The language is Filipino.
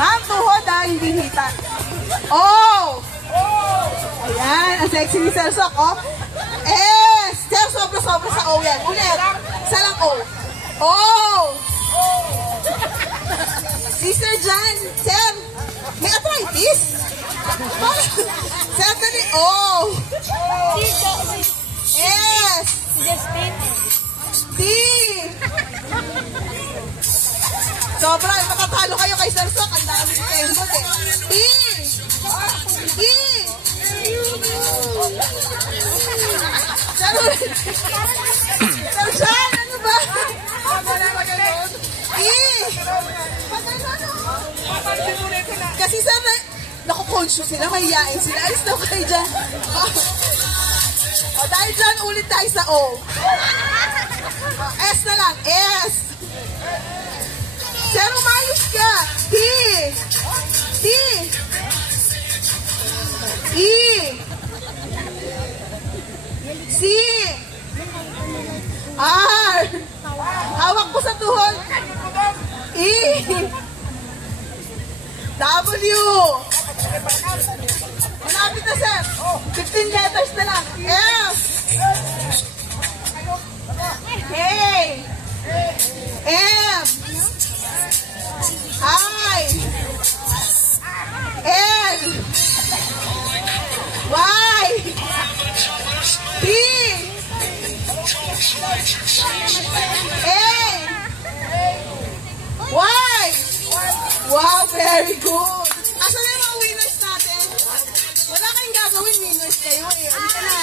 Ma'am, tuhod ha, hindi hita. Oh! Ayan, ang sexy ni Sir Sok, oh. Sir, sobra-sobra sa O yan. Ulit, isa lang O. Oh! Si Sir Jan, Sir, may arthritis? Sir, dali, O. S. D. Sobra, makatalo kayo kay Sir Sok. Ang dami ng temot eh. E. E. Sir Jan, ano ba? E. Kasi sir, naku-conscious sila, mahihain sila. Alis daw kayo dyan. O, dahil dyan, ulit tayo sa O. S na lang, S. Sir, umayos ka. T. T. E. C. R. Hawak ko sa tuhod. E. W. Malapit na, sir. 15 letters na lang. F. A. M. I. L. Y. P. A. Y. Wow, very good. Asan na yung mga winners natin? Wala kayong gagawin, winners kayo. Ano na?